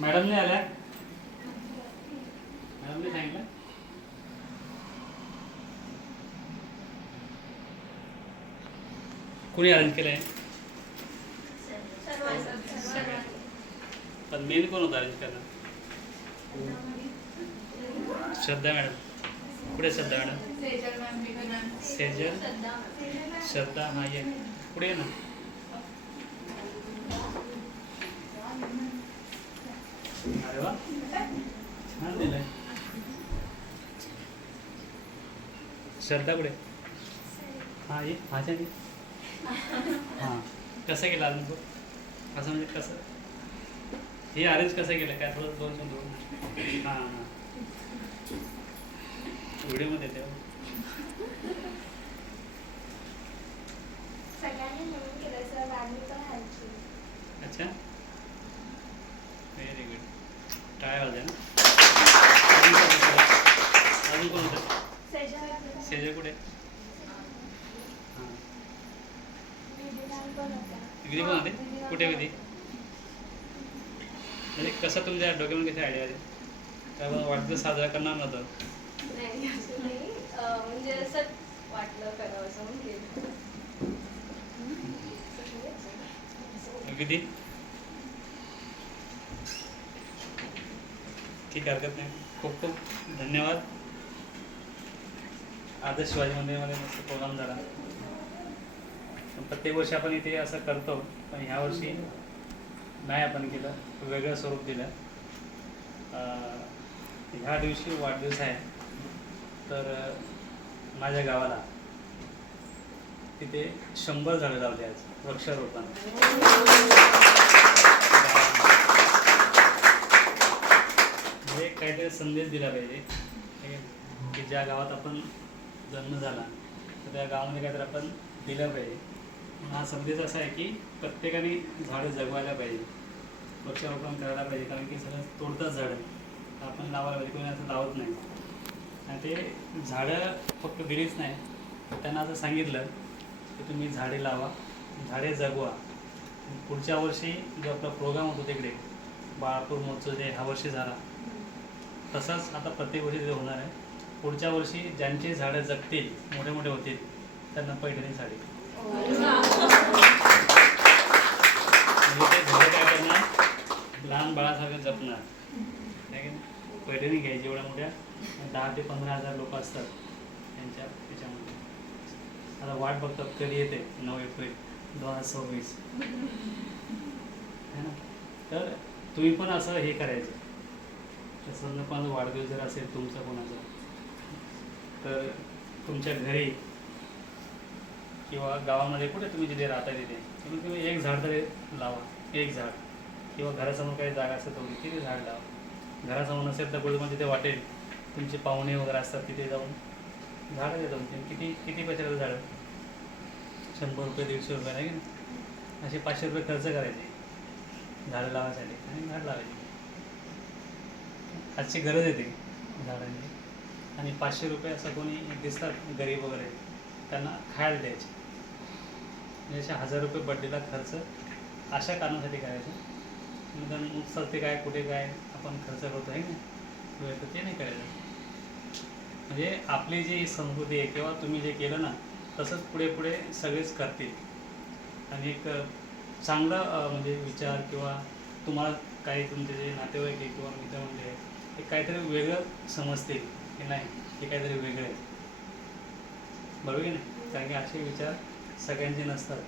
मॅडमने आल्या? मॅडमने सांगितलं? कुणी अरेंज केलं आहे पण मेन कोण होतं अरेंज करणं? श्रद्धा मॅडम. कुठे श्रद्धा मॅडम? सेजल श्रद्धा? हा ये. ये ना? अरे वा छान दिलंय श्रद्धा कुठे हा ये माझ्या ये हां. कसं केलं अजून तो? असं म्हणजे कसं? हे अरेंज कसं केलं? काय थोडं दोन दोन दोन हां हां. व्हिडिओमध्ये येते हो. अच्छा. टाळ्या वाजल्या ना. अजून कोण होतं? होतं? सेजल कुठे? होता विधी पण होते? कुठे विधी म्हणजे कसं तुमच्या डोक्यामध्ये कशी आयडिया आली? त्यामुळे वाढदिवस साजरा करणार नव्हतं. म्हणजे असं वाटलं करावं विधी? ठीक हरकत नाही. खूप खूप धन्यवाद. आदर्श शिवाजी मंदिरामध्ये मस्त प्रोग्राम झाला. प्रत्येक वर्षी आपण इथे असं करतो पण ह्या वर्षी नाही आपण केलं. वेगळं स्वरूप दिलं. ह्या दिवशी वाढदिवस आहे. तर माझ्या गावाला तिथे शंभर झाडं लावले आज. वृक्षारोपण म्हणजे काहीतरी संदेश दिला पाहिजे. की ज्या गावात आपण जन्म झाला तर त्या गावामध्ये काहीतरी आपण दिलं पाहिजे. हा संदेश असा आहे की प्रत्येकाने झाडं जगवायला पाहिजे. वृक्षारोपण करायला पाहिजे कारण की सगळं तोडतात झाडं. आपण लावायला पाहिजे कोणी असं लावत नाही. आणि ते झाडं फक्त दिलीच नाही. त्यांना असं सांगितलं की तुम्ही झाडे लावा झाडे जगवा. पुढच्या वर्षी जो आपला प्रोग्राम होतो तिकडे बाळापूर महोत्सव जे ह्या वर्षी झाला तसंच आता प्रत्येक वर्षी ते होणार आहे पुढच्या वर्षी ज्यांची झाडं जगतील मोठे मोठे होतील त्यांना पैठणी साडी. म्हणजे ते झाडं काय करणार? लहान बाळासारखं जपणार. नाही? पैठणी घ्यायची एवढ्या मोठ्या. दहा ते पंधरा हजार लोक असतात त्यांच्या त्याच्यामध्ये. आता वाट बघतात कधी येते? नऊ एप्रिल दोन हजार सव्वीस. है ना? तर तुम्ही पण असं हे करायचं. तर समजा कोणाचा वाढदिवस जर असेल तुमचा कोणाचा तर तुमच्या घरी किंवा गावामध्ये कुठे तुम्ही जिथे राहता तिथे तुम्ही तुम्ही एक झाड तरी लावा एक झाड. किंवा घरासमोर काही जागा असेल तुम्ही तिथे झाड लावा. घरासमोर नसेल तर कुठे तिथे वाटेल तुमचे पाहुणे वगैरे असतात तिथे जाऊन झाडं देतात तुमचे. किती किती पैसे झाडं? शंभर रुपये दीडशे रुपये नाही असे पाचशे रुपये खर्च करायचे. झाडं लावायसाठी आणि झाड लावायचे. आजची गरज येते झाडांची. आणि पाचशे रुपये असं कोणी दिसतात गरीब वगैरे त्यांना खायला द्यायचे. म्हणजे असे हजार रुपये बड्डेला खर्च अशा कारणासाठी करायचे. निदान नुसतं ते काय कुठे काय आपण खर्च करतो आहे ना वेळ तर ते नाही करायचं. म्हणजे आपली जी संस्कृती आहे किंवा तुम्ही जे केलं ना तसंच पुढे पुढे सगळेच करतील. आणि एक चांगला म्हणजे विचार किंवा तुम्हाला काही तुमचे जे नातेवाईक आहे किंवा मित्रमंडळी आहे ते काहीतरी वेगळं समजतील की नाही हे काहीतरी वेगळं आहे. बरोबर की नाही? कारण की असे विचार सगळ्यांचे नसतात.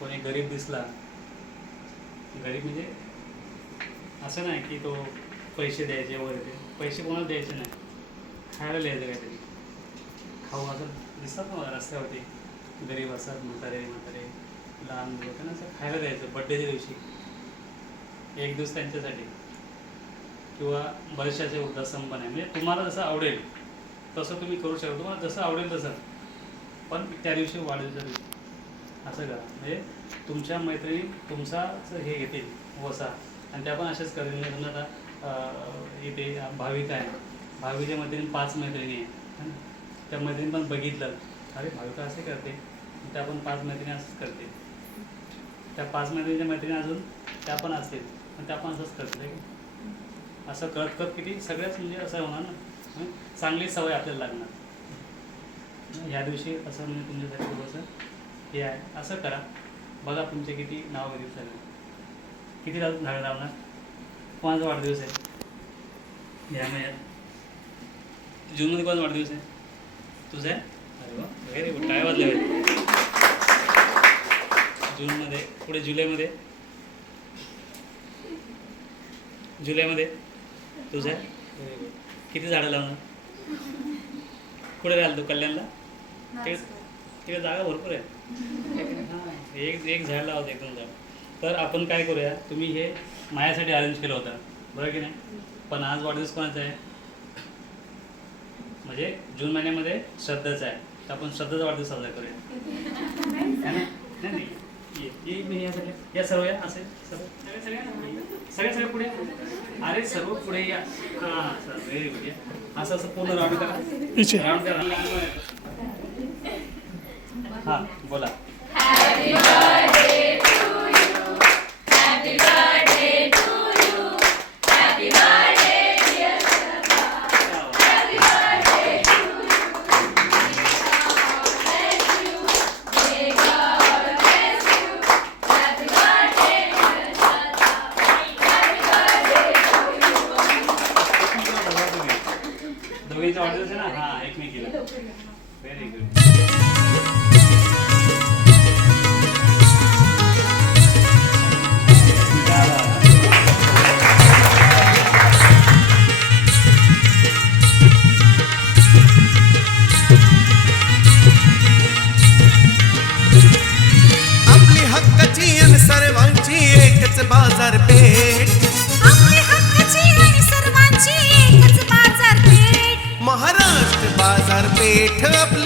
कोणी गरीब दिसला गरीब म्हणजे असं नाही की तो पैसे द्यायचे वगैरे ते पैसे कोणाला द्यायचे नाही. खायला द्यायचं काहीतरी. खाऊ असं दिसतात ना रस्त्यावरती. गरीब असतात म्हातारे म्हातारे लहान मुलं त्यांना असं खायला द्यायचं बड्डेच्या दिवशी. एक दिवस त्यांच्यासाठी. किंवा वर्षाचे वृद्धाश्रम आहे. म्हणजे तुम्हाला जसं आवडेल तसं तुम्ही करू शकता. तुम्हाला जसं आवडेल तसं. पण त्या दिवशी वाढदिवसा दिवशी असं करा. म्हणजे तुमच्या मैत्रिणी तुमचाच हे घेतील वसा. आणि त्या पण अशाच करेल म्हणजे समजा आता इथे भाविक आहे. भाविकच्या मैत्रिणी पाच मैत्रिणी आहे त्या मैत्रिणी पण बघितलं. अरे भाविका असे करते. त्या पण पाच मैत्रिणी असंच करते. त्या पाच मैत्रिणीच्या मैत्रिणी अजून त्या पण असतील. पण त्या पण असंच करते की? असं करत करत किती? सगळ्याच म्हणजे असं होणार ना? चांगली सवय आपल्याला लागणार. ह्या दिवशी असं म्हणजे तुमच्यासाठी थोडंसं हे आहे. असं करा. बघा तुमचे किती नाव वगैरे सगळं. किती झाड झाडं लावणार? कोणाचा वाढदिवस आहे? या महिन्यात. जूनमध्ये कोणाचा वाढदिवस आहे? तुझा आहे? अरे वा व्हेरी गुड काय वाजले जूनमध्ये पुढे जुलैमध्ये. जुलैमध्ये. तुझं किती झाडं लावणार कुठे राहिला तू कल्याणला? तिकडे तिकडे जागा भरपूर आहे. एक एक झाड लावत एक दोन झाड. तर आपण काय करूया तुम्ही हे माझ्यासाठी अरेंज केलं होतं. बरं की नाही? पण आज वाढदिवस कोणाचा आहे? म्हणजे जून महिन्यामध्ये श्रद्धाचा आहे. तर आपण श्रद्धाचा वाढदिवस साजरा करूया. ना? नाही नाही. ये मी यासाठी या सर्व या असे सर्व. सगळे सगळे पुढे. अरे सर्व पुढे या. हां सर व्हेरी गुड या असं असं पूर्ण राऊंड करा. राऊंड करा. हां बोला. दोघींचा वाढदिवस เธอ